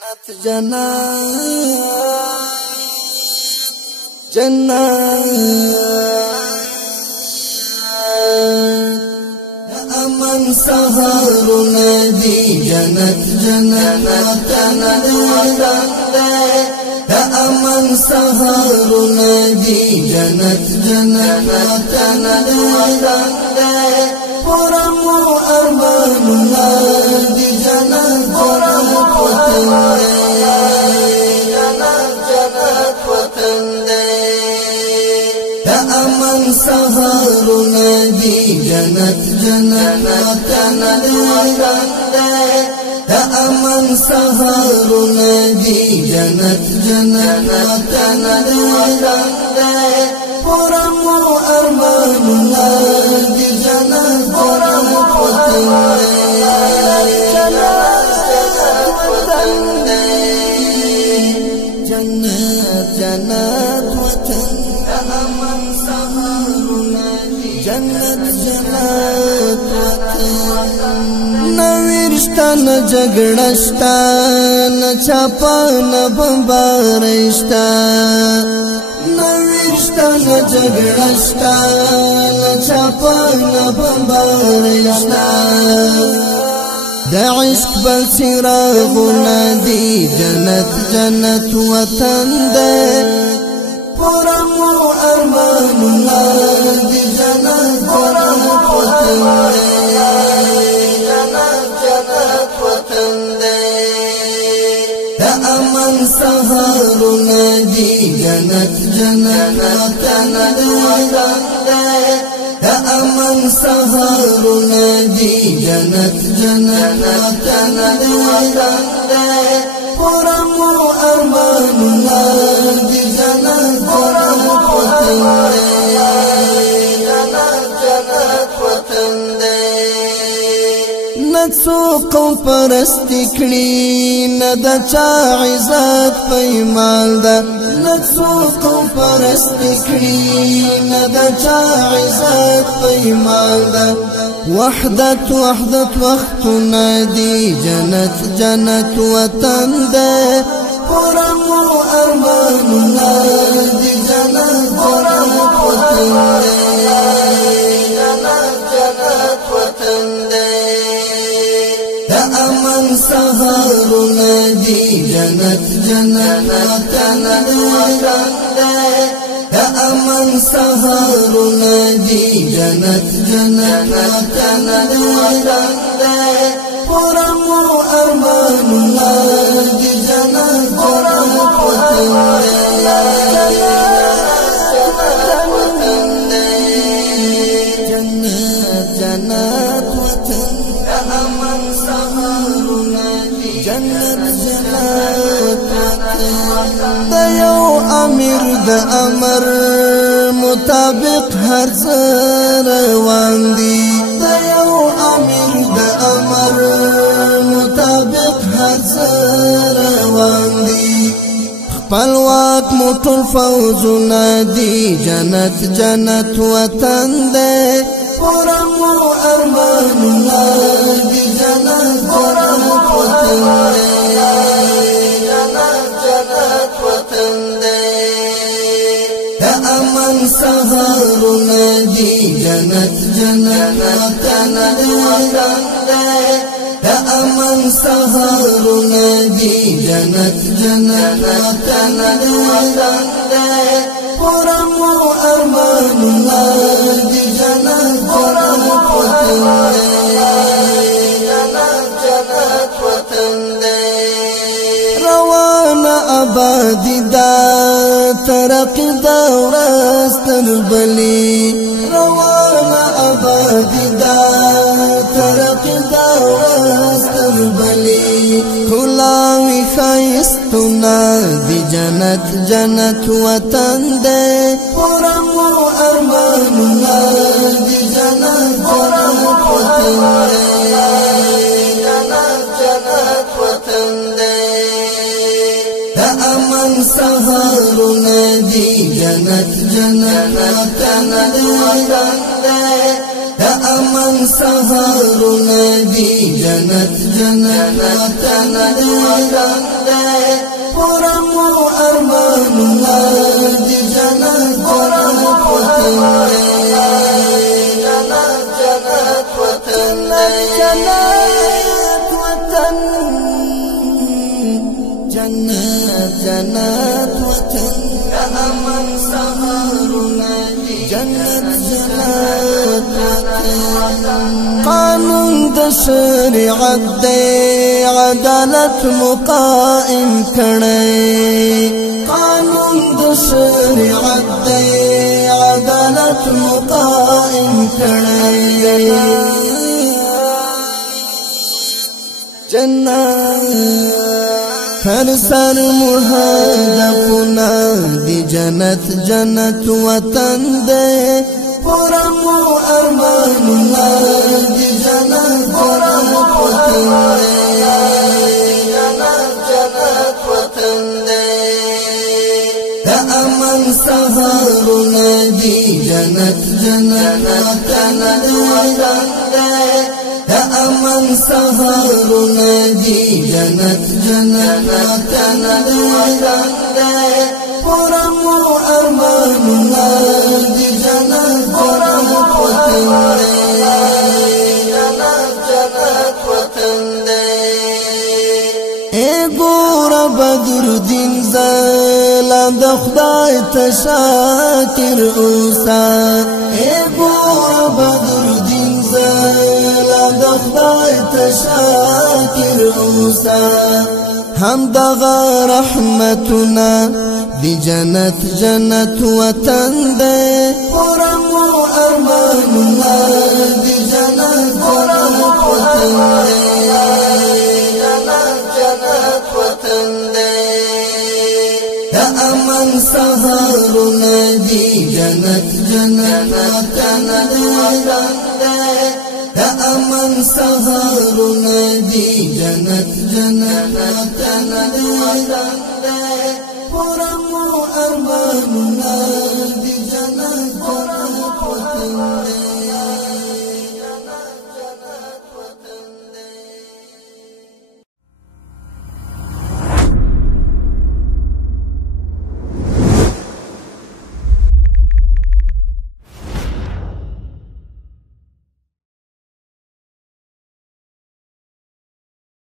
جنت جنت امن سهرنا دي جنت وطن امن سهرنا دي جنت وطن ورمو ارماننا دي جنت وطن امن سهرنا دي جنت وطن امن سهرنا دي جنت وطن ورمو ارماننا دي جنت وطن جنت وطن امن سهرنا دي جنت وطن نویرشتا نه جګړه شتا نه چاپا نه بمبارۍ شتا نویرشتا نه جګړه شتا نه چاپا نه بمبارۍ شتا د عشق بل څراغونه دي جنت وطن دی ورمو ارمانونه دي جنت وطن دی امن سهرنا دي جنت وطن امن سهرنا دي جنت وطن ورمو ارماننا دي جنت وطن نڅوک پرستی کړي نه د چا عزت پیمال ده نڅوک پرستی کړي نه د چا عزت پیمال ده وحدت وختونه دي جنت وطن ده ورمو ارمانونه دي جنت وطن ده امن سهرنا دي جنت وطن امن سهرنا دي جنت وطن ورمو ارماننا دي جنت وطن جنت وطن امن سهرنا دي جنت وطن دا یو امیر د امر مطابق هر څه روان دي دا یو امیر د امر مطابق هر څه روان دي خپل واک موټل فوزونه دي جنت وطن دی ورمو ارماننا دي جنت وطن امن سهرنا دي جنت وطن امن سهرنا دي جنت وطن ورمو ارماننا دي جنت وطن روانه آبادی دا ترقی دا ورځ تر بلې روانه آبادی دا ترقی دا ورځ تر بلې ښکلاوي ښایستونه دي جنت وطن دی ورمو ارمانونه دي جنت وطن امن سهرنا دي جنت وطن امن سهرنا دي جنت جنت وطن دے پرمو ارماننا دی جنت وطن دے جنت وطن جنت وطن جنت وطن امن سهرنا جنت وطن قانون د شریعت دی عدالت مقائم کړي قانون د شریعت دی عدالت مقائم کړي جنت هر سر مهدفنا دی جنت وطن دے پرمو ارماننا دی جنت وطن دے جنت وطن دے دا امن سهرنا دی جنت وطن دے دا امن سهرنا دی جنت وطن دے پرمو ارماننا دی جنت وطن دے جنت وطن دے اے ګور بدر دین زلا د خدای ته شاکر اوسه اے ګور بدر دین زلا د خدای ته شاکر اوسه هم دغه رحمتنا دی جنت وطن دے پرمو ارماننا دی جنت وطن دے جنت وطن دے دا امن سهرنا دی جنت وطن دے دا امن سهرنا دی جنت وطن دے پرمو ارماننا